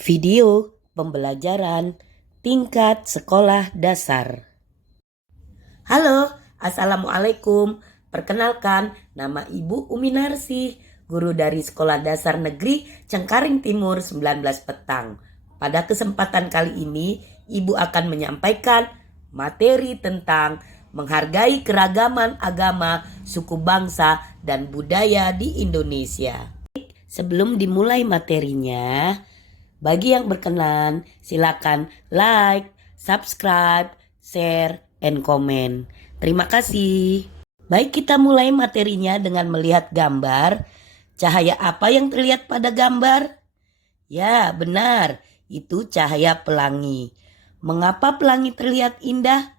Video pembelajaran tingkat sekolah dasar. Halo, Assalamualaikum. Perkenalkan, nama Ibu Umi Narsi, guru dari Sekolah Dasar Negeri Cengkaring Timur 19 Petang. Pada kesempatan kali ini, Ibu akan menyampaikan materi tentang menghargai keragaman agama, suku bangsa, dan budaya di Indonesia. Sebelum dimulai materinya, bagi yang berkenan, silakan like, subscribe, share, and comment. Terima kasih. Baik, kita mulai materinya dengan melihat gambar. Cahaya apa yang terlihat pada gambar? Ya, benar. Itu cahaya pelangi. Mengapa pelangi terlihat indah?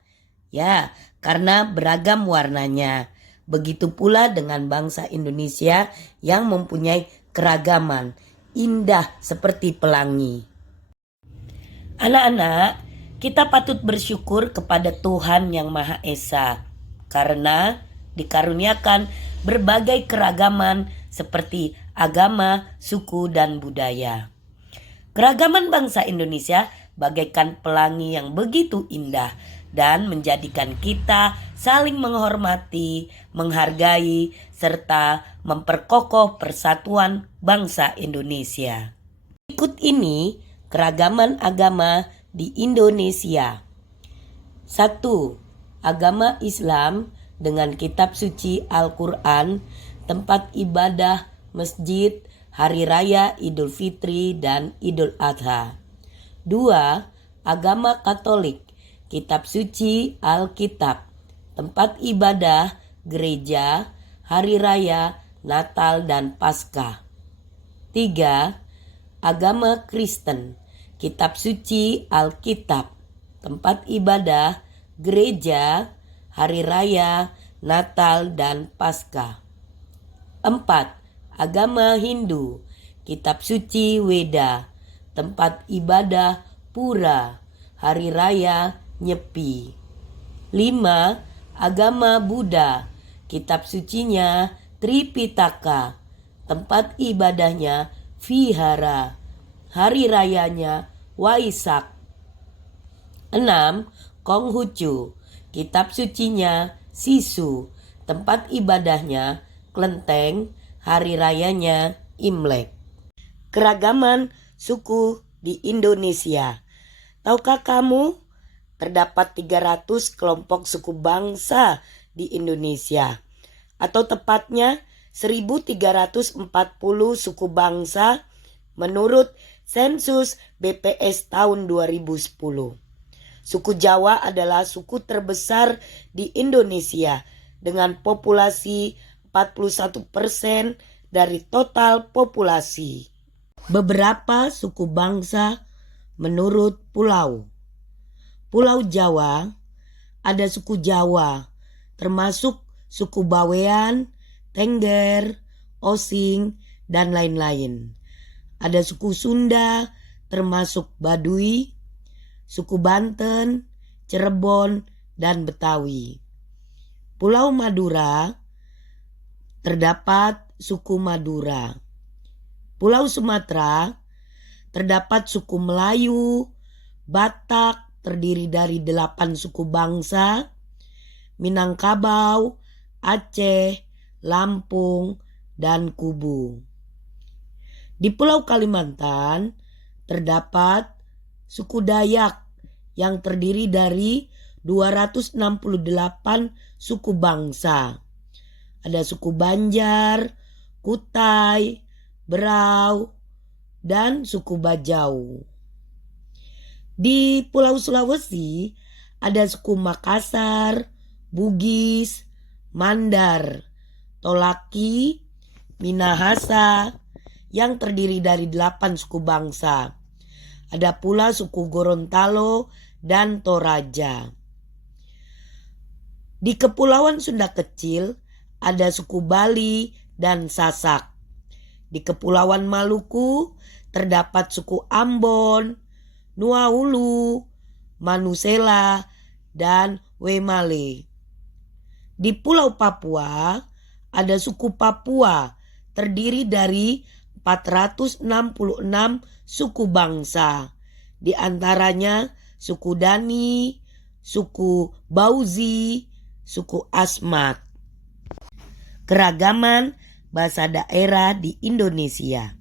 Ya, karena beragam warnanya. Begitu pula dengan bangsa Indonesia yang mempunyai keragaman indah seperti pelangi. Anak-anak, kita patut bersyukur kepada Tuhan Yang Maha Esa karena dikaruniakan berbagai keragaman seperti agama, suku, dan budaya. Keragaman bangsa Indonesia bagaikan pelangi yang begitu indah dan menjadikan kita saling menghormati, menghargai, serta memperkokoh persatuan bangsa Indonesia. Berikut ini keragaman agama di Indonesia. 1. Agama Islam dengan kitab suci Al-Quran, tempat ibadah, masjid, hari raya Idul Fitri dan Idul Adha. 2. Agama Katolik, kitab suci Alkitab, tempat ibadah, gereja, hari raya, Natal dan Paskah. 3. Agama Kristen, kitab suci Alkitab, tempat ibadah, gereja, hari raya, Natal dan Paskah. 4. Agama Hindu, kitab suci Weda, tempat ibadah, pura, hari raya, Nyepi. 5. Agama Buddha, kitab sucinya Tripitaka, tempat ibadahnya Vihara, hari rayanya Waisak. 6. Konghucu, kitab sucinya Sisu, tempat ibadahnya Klenteng, hari rayanya Imlek. Keragaman suku di Indonesia. Tahukah kamu terdapat 300 kelompok suku bangsa di Indonesia, atau tepatnya 1340 suku bangsa menurut sensus BPS tahun 2010. Suku Jawa adalah suku terbesar di Indonesia dengan populasi 41% dari total populasi. Beberapa suku bangsa menurut pulau. Pulau Jawa, ada suku Jawa, termasuk suku Bawean, Tengger, Osing, dan lain-lain. Ada suku Sunda, termasuk Baduy, suku Banten, Cirebon, dan Betawi. Pulau Madura, terdapat suku Madura. Pulau Sumatera, terdapat suku Melayu, Batak, terdiri dari 8 suku bangsa, Minangkabau, Aceh, Lampung, dan Kubu. Di Pulau Kalimantan terdapat suku Dayak yang terdiri dari 268 suku bangsa. Ada suku Banjar, Kutai, Berau, dan suku Bajau. Di Pulau Sulawesi ada suku Makassar, Bugis, Mandar, Tolaki, Minahasa yang terdiri dari 8 suku bangsa. Ada pula suku Gorontalo dan Toraja. Di Kepulauan Sunda Kecil ada suku Bali dan Sasak. Di Kepulauan Maluku terdapat suku Ambon, Nuaulu, Manusela, dan Wemale. Di Pulau Papua ada suku Papua terdiri dari 466 suku bangsa. Di antaranya suku Dani, suku Bauzi, suku Asmat. Keragaman bahasa daerah di Indonesia.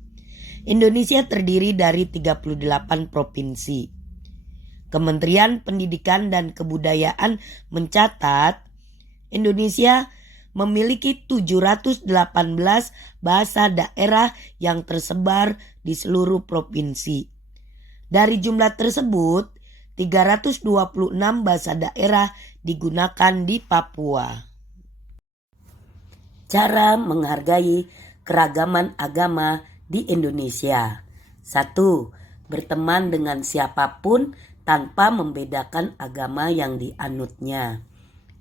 Indonesia terdiri dari 38 provinsi. Kementerian Pendidikan dan Kebudayaan mencatat Indonesia memiliki 718 bahasa daerah yang tersebar di seluruh provinsi. Dari jumlah tersebut, 326 bahasa daerah digunakan di Papua. Cara menghargai keragaman agama di Indonesia. 1. Berteman dengan siapapun tanpa membedakan agama yang dianutnya.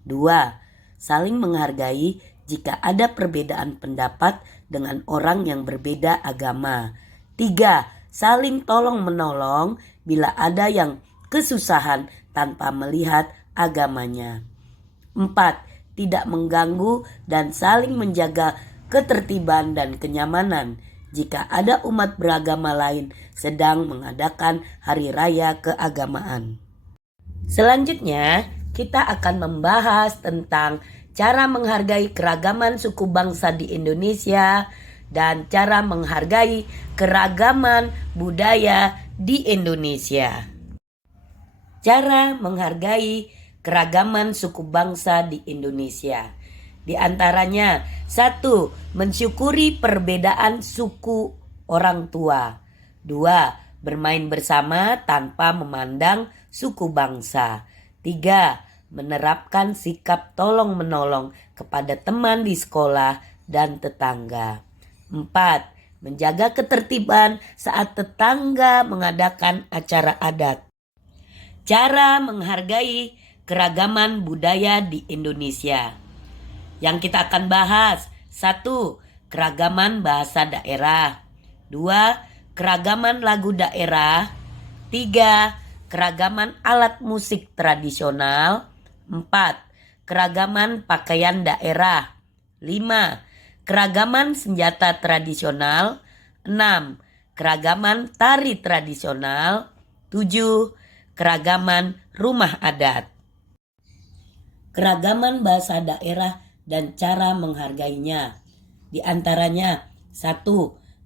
2. Saling menghargai jika ada perbedaan pendapat dengan orang yang berbeda agama. 3. Saling tolong-menolong bila ada yang kesusahan tanpa melihat agamanya. 4. Tidak mengganggu dan saling menjaga ketertiban dan kenyamanan jika ada umat beragama lain sedang mengadakan hari raya keagamaan. Selanjutnya, kita akan membahas tentang cara menghargai keragaman suku bangsa di Indonesia dan cara menghargai keragaman budaya di Indonesia. Cara menghargai keragaman suku bangsa di Indonesia. Di antaranya, 1. Mensyukuri perbedaan suku orang tua. 2. Bermain bersama tanpa memandang suku bangsa. 3. Menerapkan sikap tolong-menolong kepada teman di sekolah dan tetangga. 4. Menjaga ketertiban saat tetangga mengadakan acara adat. Cara menghargai keragaman budaya di Indonesia. Yang kita akan bahas. 1. Keragaman bahasa daerah. 2. Keragaman lagu daerah. 3. Keragaman alat musik tradisional. 4. Keragaman pakaian daerah. 5. Keragaman senjata tradisional. 6. Keragaman tari tradisional. 7. Keragaman rumah adat. Keragaman bahasa daerah dan cara menghargainya. Di antaranya, 1.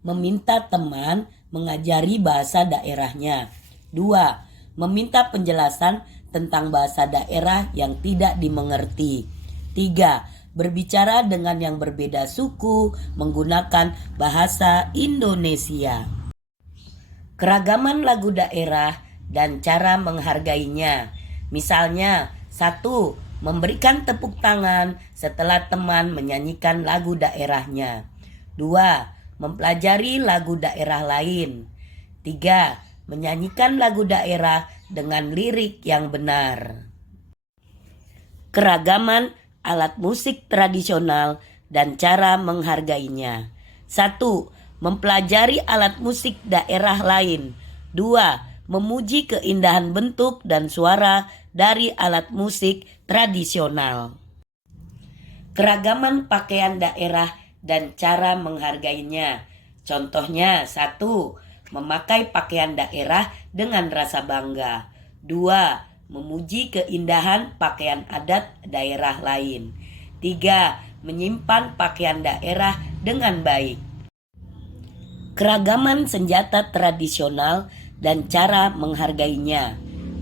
Meminta teman mengajari bahasa daerahnya. 2. Meminta penjelasan tentang bahasa daerah yang tidak dimengerti. 3. Berbicara dengan yang berbeda suku menggunakan bahasa Indonesia. Keragaman lagu daerah dan cara menghargainya. Misalnya, 1. Memberikan tepuk tangan setelah teman menyanyikan lagu daerahnya. 2. Mempelajari lagu daerah lain. 3. Menyanyikan lagu daerah dengan lirik yang benar. Keragaman alat musik tradisional dan cara menghargainya. 1. Mempelajari alat musik daerah lain. 2. Memuji keindahan bentuk dan suara dari alat musik tradisional. Keragaman pakaian daerah dan cara menghargainya. Contohnya, 1. Memakai pakaian daerah dengan rasa bangga. 2. Memuji keindahan pakaian adat daerah lain. 3. Menyimpan pakaian daerah dengan baik. Keragaman senjata tradisional dan cara menghargainya.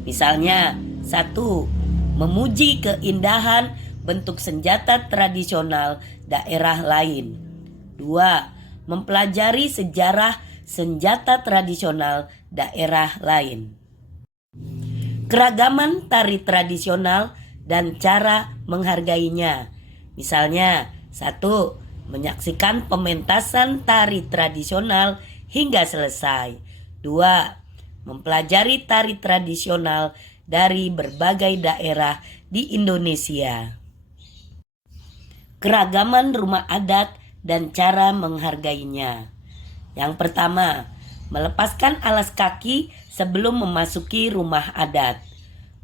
Misalnya, 1. Memuji keindahan bentuk senjata tradisional daerah lain. 2. Mempelajari sejarah senjata tradisional daerah lain. Keragaman tari tradisional dan cara menghargainya. Misalnya, 1. Menyaksikan pementasan tari tradisional hingga selesai. 2. Mempelajari tari tradisional dari berbagai daerah di Indonesia. Keragaman rumah adat dan cara menghargainya. Yang pertama, melepaskan alas kaki sebelum memasuki rumah adat.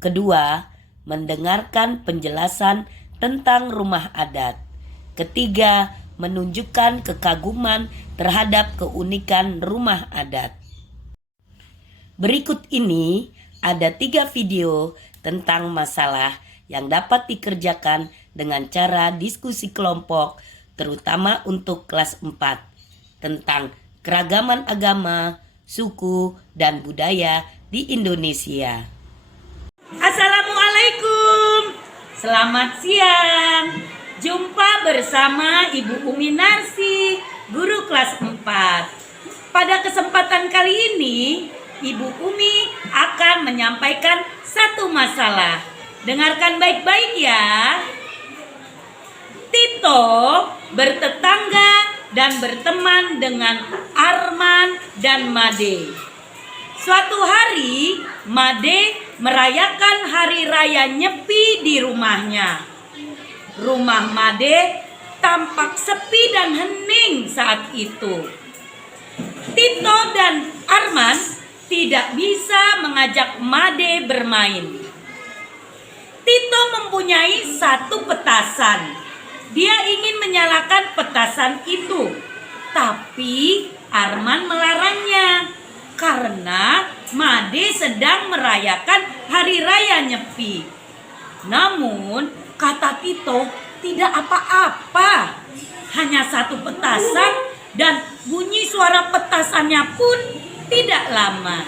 Kedua, mendengarkan penjelasan tentang rumah adat. Ketiga, menunjukkan kekaguman terhadap keunikan rumah adat. Berikut ini ada 3 video tentang masalah yang dapat dikerjakan dengan cara diskusi kelompok, terutama untuk kelas 4, tentang keragaman agama, suku, dan budaya di Indonesia. Assalamualaikum, selamat siang. Jumpa bersama Ibu Umi Narsi, guru kelas 4. Pada kesempatan kali ini, Ibu Umi akan menyampaikan satu masalah. Dengarkan baik-baik ya. Tito bertetangga dan berteman dengan Arman dan Made. Suatu hari, Made merayakan hari raya Nyepi di rumahnya. Rumah Made tampak sepi dan hening saat itu. Tito dan Arman tidak bisa mengajak Made bermain. Tito mempunyai satu petasan. Dia ingin menyalakan petasan itu, tapi Arman melarangnya karena Made sedang merayakan hari raya Nyepi. Namun, kata Tito, tidak apa-apa. Hanya satu petasan dan bunyi suara petasannya pun tidak lama.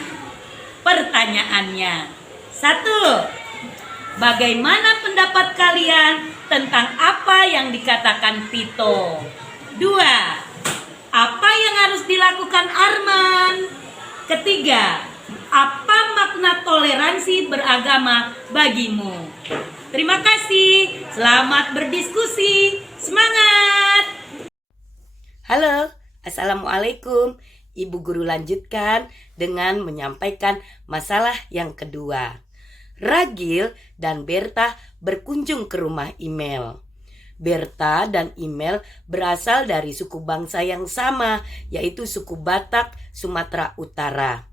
Pertanyaannya, 1. Bagaimana pendapat kalian tentang apa yang dikatakan Tito? 2. Apa yang harus dilakukan Arman? 3. Apa makna toleransi beragama bagimu? Terima kasih. Selamat berdiskusi. Semangat. Halo, Assalamualaikum. Ibu guru lanjutkan dengan menyampaikan masalah yang kedua. Ragil dan Berta berkunjung ke rumah Imel. Berta dan Imel berasal dari suku bangsa yang sama, yaitu suku Batak, Sumatera Utara.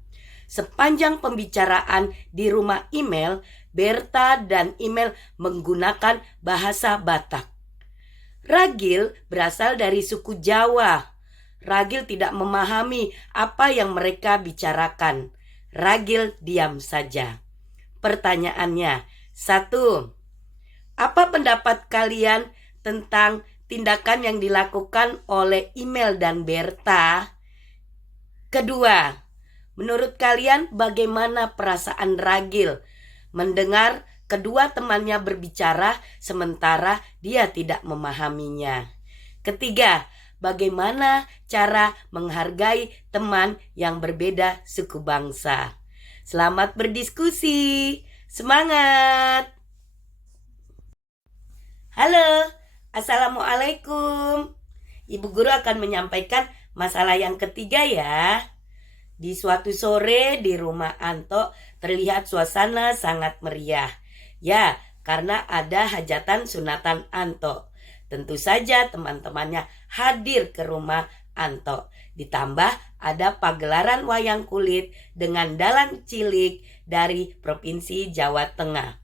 Sepanjang pembicaraan di rumah Imel, Berta dan Imel menggunakan bahasa Batak. Ragil berasal dari suku Jawa. Ragil tidak memahami apa yang mereka bicarakan. Ragil diam saja. Pertanyaannya, 1. Apa pendapat kalian tentang tindakan yang dilakukan oleh Imel dan Berta? 2. Menurut kalian bagaimana perasaan Ragil mendengar kedua temannya berbicara sementara dia tidak memahaminya? 3. Bagaimana cara menghargai teman yang berbeda suku bangsa? Selamat berdiskusi. Semangat. Halo, Assalamualaikum. Ibu guru akan menyampaikan masalah yang ketiga ya. Di suatu sore di rumah Anto terlihat suasana sangat meriah. Ya, karena ada hajatan sunatan Anto. Tentu saja teman-temannya hadir ke rumah Anto. Ditambah ada pagelaran wayang kulit dengan dalang cilik dari Provinsi Jawa Tengah.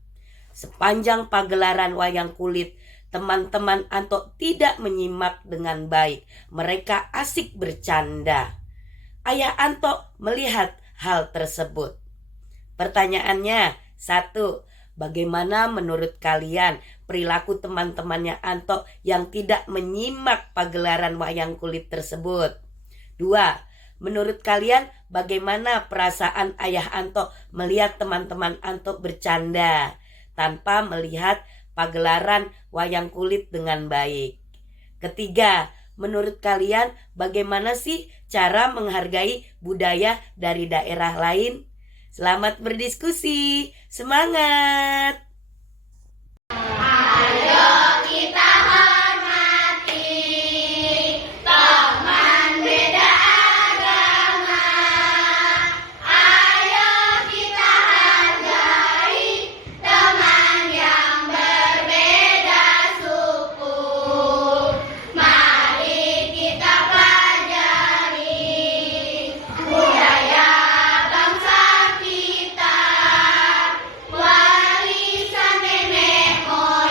Sepanjang pagelaran wayang kulit, teman-teman Anto tidak menyimak dengan baik. Mereka asik bercanda. Ayah Anto melihat hal tersebut. Pertanyaannya, 1. Bagaimana menurut kalian perilaku teman-temannya Anto yang tidak menyimak pagelaran wayang kulit tersebut? 2. Menurut kalian bagaimana perasaan ayah Anto melihat teman-teman Anto bercanda tanpa melihat pagelaran wayang kulit dengan baik? 3. Menurut kalian bagaimana sih cara menghargai budaya dari daerah lain? Selamat berdiskusi. Semangat. Ayo kita hormati teman beda agama. Ayo kita hargai teman yang berbeda suku. Mari kita pelajari budaya bangsa kita. Warisan nenek moyang.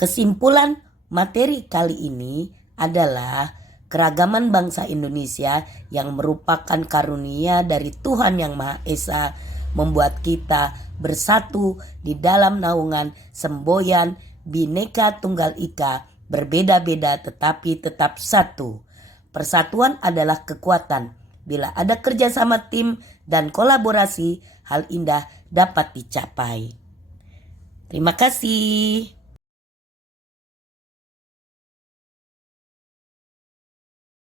Kesimpulan materi kali ini adalah keragaman bangsa Indonesia yang merupakan karunia dari Tuhan Yang Maha Esa membuat kita bersatu di dalam naungan semboyan Bhinneka Tunggal Ika, berbeda-beda tetapi tetap satu. Persatuan adalah kekuatan. Bila ada kerjasama tim dan kolaborasi, hal indah dapat dicapai. Terima kasih.